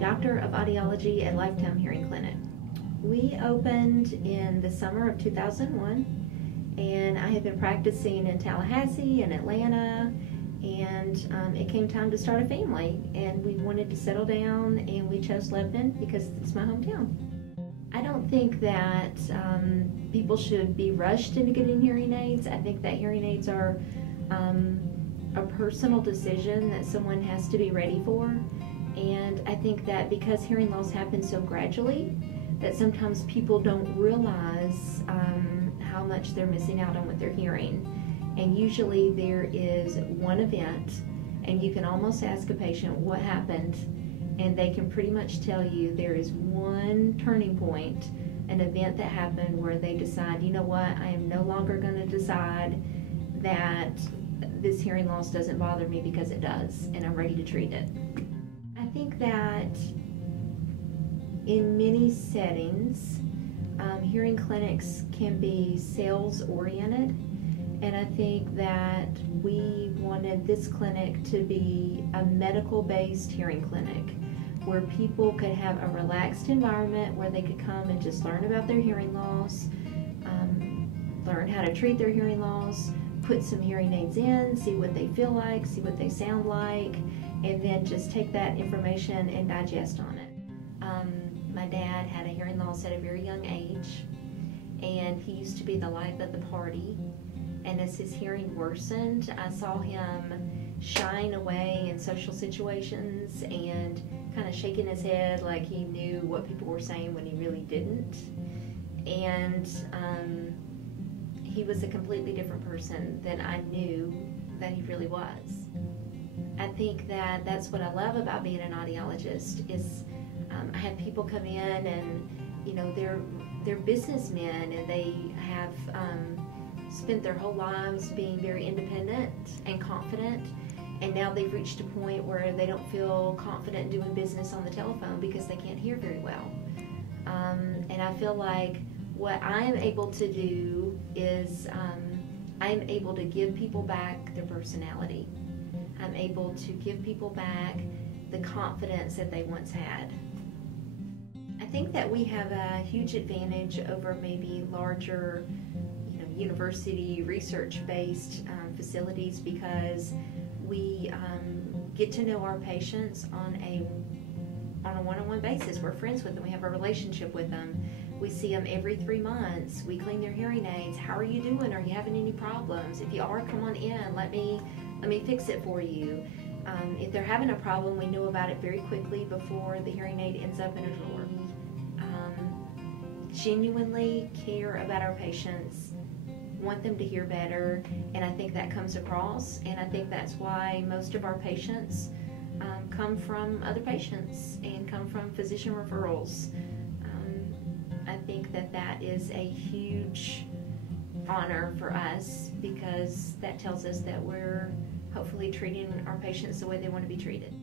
a doctor of audiology at LifetimeHearingClinic. We opened in the summer of 2001, and I have been practicing in Tallahassee and Atlanta, and it came time to start a family, and we wanted to settle down, and we chose Lebanon because it's my hometown. I don't think that people should be rushed into getting hearing aids. I think that hearing aids are a personal decision that someone has to be ready for, and I think that because hearing loss happens so gradually, that sometimes people don't realize how much they're missing out on with their hearing. And usually there is one event, and you can almost ask a patient what happened, and they can pretty much tell you there is one turning point, an event that happened where they decide, you know what, I am no longer going to decide that this hearing loss doesn't bother me because it does, and I'm ready to treat it. I think that in many settings, hearing clinics can be sales oriented, and I think that we wanted this clinic to be a medical based hearing clinic where people could have a relaxed environment where they could come and just learn about their hearing loss, learn how to treat their hearing loss, put some hearing aids in, see what they feel like, see what they sound like, and then just take that information and digest on it. My dad had a hearing loss at a very young age, and he used to be the life of the party, and as his hearing worsened, I saw him shying away in social situations and kind of shaking his head like he knew what people were saying when he really didn't. And he was a completely different person than I knew that he really was. I think that that's what I love about being an audiologist is I have people come in and, you know, they're businessmen, and they have spent their whole lives being very independent and confident, and now they've reached a point where they don't feel confident doing business on the telephone because they can't hear very well. And I feel like what I'm able to do is I'm able to give people back their personality. I'm able to give people back the confidence that they once had. I think that we have a huge advantage over maybe larger, university research-based facilities because we get to know our patients on a one-on-one basis. We're friends with them. We have a relationship with them. We see them every 3 months. We clean their hearing aids. How are you doing? Are you having any problems? If you are, come on in. Let me fix it for you. If they're having a problem, we know about it very quickly before the hearing aid ends up in a drawer. Genuinely care about our patients, want them to hear better, and I think that comes across, and I think that's why most of our patients come from other patients and come from physician referrals. I think that is a huge honor for us because that tells us that we're hopefully treating our patients the way they want to be treated.